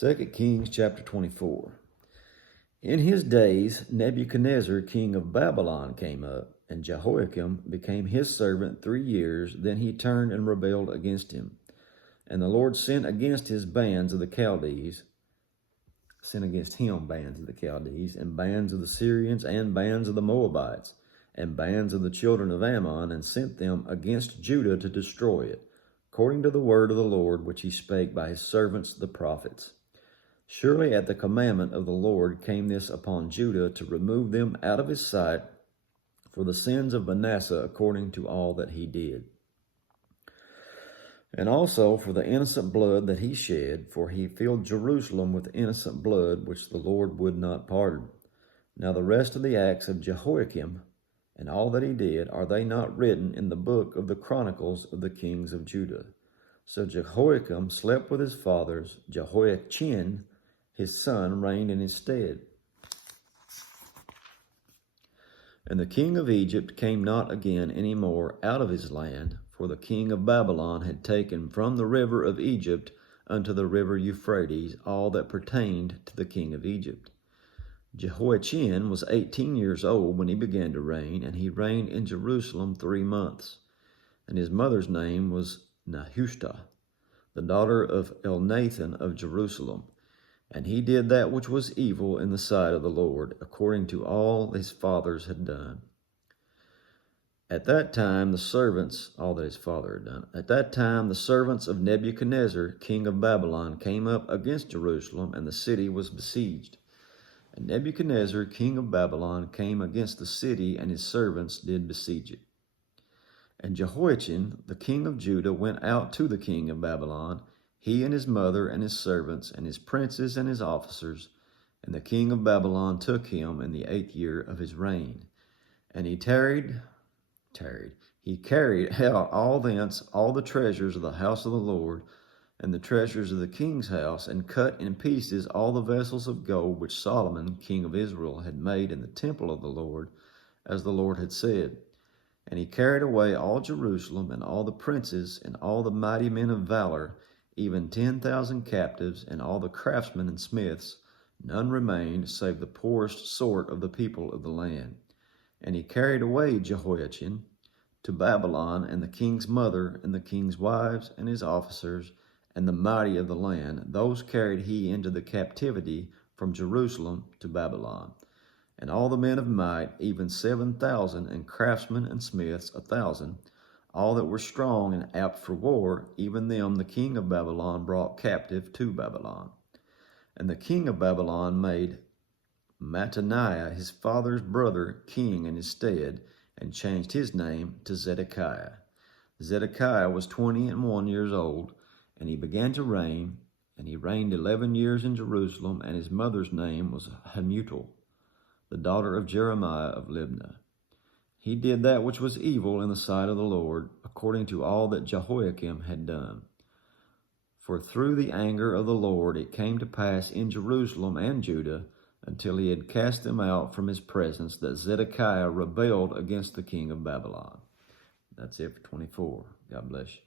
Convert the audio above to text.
2 Kings chapter 24. In his days, Nebuchadnezzar, king of Babylon, came up, and Jehoiakim became his servant 3 years. Then he turned and rebelled against him. And the Lord sent against his bands of the Chaldees, and bands of the Syrians, and bands of the Moabites, and bands of the children of Ammon, and sent them against Judah to destroy it, according to the word of the Lord which he spake by his servants the prophets. Surely at the commandment of the Lord came this upon Judah, to remove them out of his sight for the sins of Manasseh, according to all that he did. And also for the innocent blood that he shed, for he filled Jerusalem with innocent blood, which the Lord would not pardon. Now the rest of the acts of Jehoiakim, and all that he did, are they not written in the book of the Chronicles of the kings of Judah? So Jehoiakim slept with his fathers. Jehoiachin, his son, reigned in his stead. And the king of Egypt came not again any more out of his land, for the king of Babylon had taken from the river of Egypt unto the river Euphrates all that pertained to the king of Egypt. Jehoiachin was 18 years old when he began to reign, and he reigned in Jerusalem 3 months. And his mother's name was Nehushta, the daughter of Elnathan of Jerusalem. And he did that which was evil in the sight of the Lord, according to all his fathers had done. At that time the servants of Nebuchadnezzar, king of Babylon, came up against Jerusalem, and the city was besieged. And Nebuchadnezzar, king of Babylon, came against the city, and his servants did besiege it. And Jehoiachin, the king of Judah, went out to the king of Babylon, he and his mother and his servants and his princes and his officers. And the king of Babylon took him in the 8th year of his reign. And he carried out all thence all the treasures of the house of the Lord, and the treasures of the king's house, and cut in pieces all the vessels of gold which Solomon, king of Israel, had made in the temple of the Lord, as the Lord had said. And he carried away all Jerusalem, and all the princes, and all the mighty men of valor, even 10,000 captives, and all the craftsmen and smiths. None remained, save the poorest sort of the people of the land. And he carried away Jehoiachin to Babylon, and the king's mother, and the king's wives, and his officers, and the mighty of the land. Those carried he into the captivity from Jerusalem to Babylon. And all the men of might, even 7,000, and craftsmen and smiths 1,000, all that were strong and apt for war, even them the king of Babylon brought captive to Babylon. And the king of Babylon made Mattaniah, his father's brother, king in his stead, and changed his name to Zedekiah. Zedekiah was 21 years old, and he began to reign, and he reigned 11 years in Jerusalem, and his mother's name was Hamutal, the daughter of Jeremiah of Libnah. He did that which was evil in the sight of the Lord, according to all that Jehoiakim had done. For through the anger of the Lord it came to pass in Jerusalem and Judah, until he had cast them out from his presence, that Zedekiah rebelled against the king of Babylon. That's it for 24. God bless you.